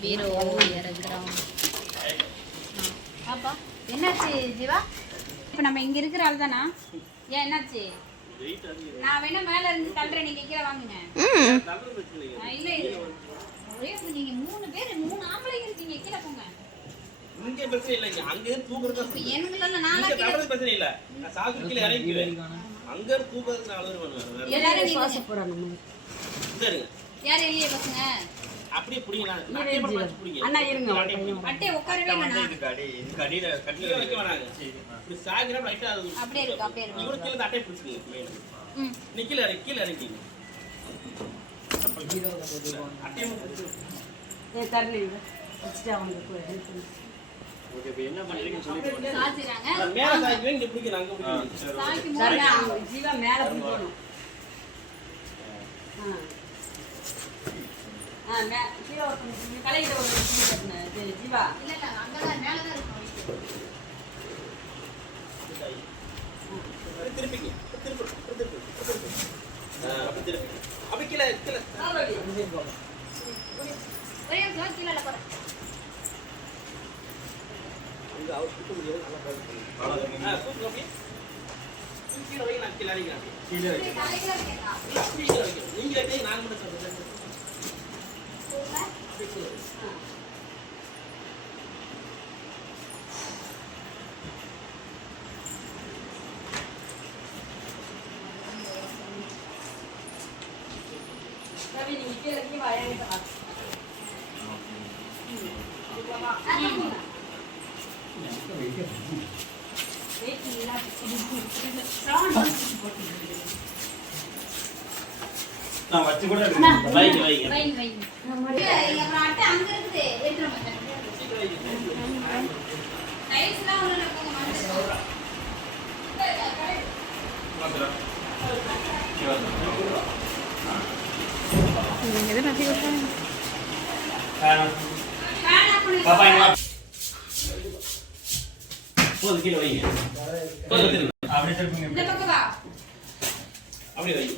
பீரோ இறக்குறோம் பாப்பா என்னாச்சு ஜீவா? இப்போ நம்ம இங்கே இருக்கிற ஆள் தானா? ஏன் என்னாச்சு? நான் வேணா மேலே இருந்து தள்ளுறேன் நீங்கள் கீழே வாங்குங்க. ஆ, இல்லை இல்லை. ஒரே ஒரு நீங்க மூணு பேர் மூணு ஆம்பளைங்க இருக்கீங்க. கீழே போங்க. இங்க பிரச்சனை இல்லைங்க அங்க இருந்து தூக்குறது இப்போ எங்களை நாளா இங்க கீழே தள்ளுறது பிரச்சனை இல்ல. நான் சாக்கு கீழே இறங்கிக்குவேன் அங்க இருந்து தூக்குறதுக்கு நான் அழுது பண்ணுவேன் எல்லாரும் நீங்க இந்த இருங்க யார் எளிய பசங்க அப்படியே பிடிங்க. அண்ணா இருங்க. அட்டை உட்காரவே வேணாம். இதுக்கு அடியில கீழே வைக்க இப்படி லைட்டா அது அப்படியே இருக்கு அப்படியே இருக்கு. இவரு கீழே பிடிச்சிங்க ம். நீ கீழே இறங்கி கீழே தரல பண்ணு. ஓகே இப்போ என்ன பண்றீங்கன்னு சொல்லி சாச்சிறாங்க நான் மேல சாய்க்குவேன் இங்க பிடிக்கணும் அங்க சாய்க்கும் போது அவன் ஜீவா மேல பிடிக்கணும். ஆ. அப்படியே திருப்பிங்க திருப்பி திருப்பி திருப்பி. அப்படி திருப்பி அப்படி கீழே ஒரே அவர் முடியாது நல்லா பாருங்க அப்படியே நான் கீழே மட்டும் அப்படியே கீழே ஆஃப் பண்ணி பாப்பா இங்க வா. போதும் கீழே வைங்க. போதும் திருப்பி அப்படியே திருப்புங்க இந்த பக்கம் வா. அப்படியே வைங்க.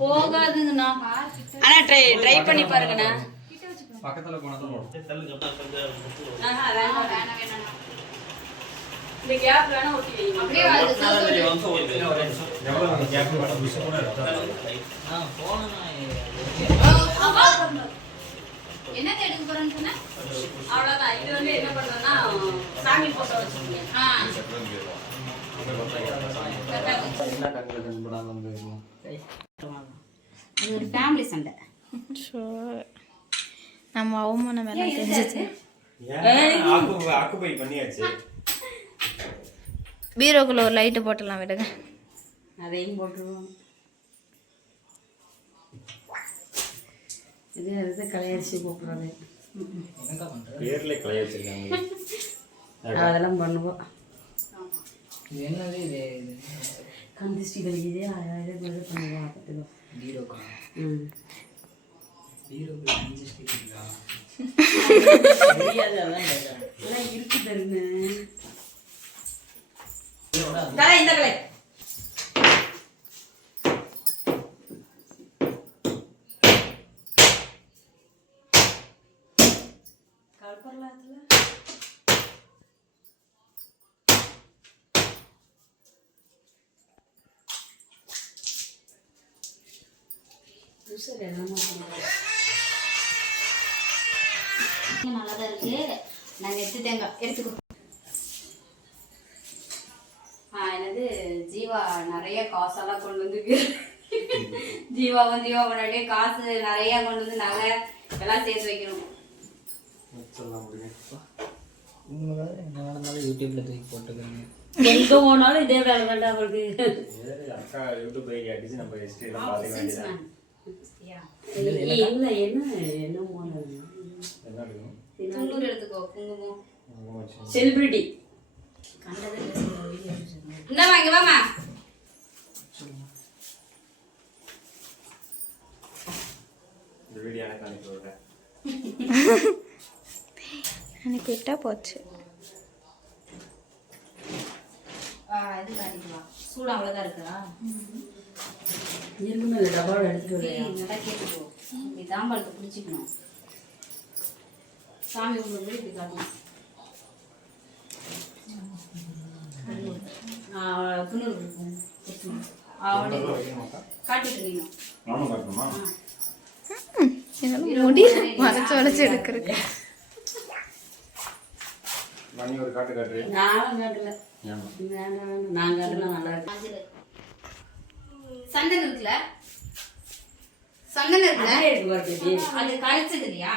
போகாதுங்கண்ணா. அண்ணா ட்ரை ட்ரை பண்ணி பாருங்கண்ணா. பக்கத்துல இந்த கேப் வேணா வைங்க அப்படியே கேப் கூட என்னத்தை எடுக்க போறேன்னு சொன்ன? அவ்வளவுதான். இது வந்து என்ன பண்றோம்னா சாமி போட்டோ வச்சுக்கோங்க. ஆ. என்ன வந்து அது ஒரு ஃபேமிலி சண்டை. நம்ம அவமானம் செஞ்சுச்சு ஆக்கு ஆக்குபை பண்ணியாச்சு. பீரோக்குள்ள ஒரு லைட்டு போட்டுடலாம் விடுங்க. அதையும் போட்டுருவோம் இது அது கலையரிசி கூப்பிடுறது பேர்ல கலைய வச்சிருக்காங்க அதெல்லாம் பண்ணுவோம். என்னது இது? கந்திஷ்டி கழிக்குது ஆயிரம் இது பண்ணுவோம் பார்த்துக்கோ பீரோக்கா ம் பீரோக்கு இருக்கு தருங்க இந்த கலை கல்பரலாத்துல நல்லா தான் இருக்குது நாங்க எடுத்து தேங்காய் எடுத்துக்கோ என்னது ஜீவா நிறைய காசெல்லாம் கொண்டு வந்து ஜீவாவும் ஜீவா முன்னாடியே காசு நிறைய கொண்டு வந்து நகை எல்லாம் சேர்த்து வைக்கணும் யூடியூப்ல தூக்கி போட்டுக்கோங்க எங்க போனாலும் இதே வேலை தாண்டா அவளுக்கு அக்கா யூடியூப் அடிச்சு நம்ம ஹிஸ்டரி எல்லாம் பாத்துக்க வேண்டியதான் என்ன? என்ன எடுத்துக்கோ குங்குமம். செலிபிரிட்டி வாமா இந்த எனக்கு விட்டா போச்சு ஆ, இது வா சூடு அவ்வளோதான் இருக்கா இருக்குமே இல்லை டப்பாவில் எடுத்துட்டு நல்லா கேட்டுக்கோ. இப்படி தாம்பாளத்தை பிடிச்சிக்கணும். சாமி கும்பிட்டு இப்படி காட்டணும். அவளே காட்டிட்டு நீங்க முடியல. வளைச்சு வளைச்சு எடுக்கிறது மணி ஒரு காட்டு காட்டுறியா நானும் காட்டல. நான் காட்டுனா நல்லா இருக்கு மஞ்சள் சந்தனம் இருக்குல்ல? சந்தனம் இருக்குல்ல அதே கரைச்சது இல்லையா?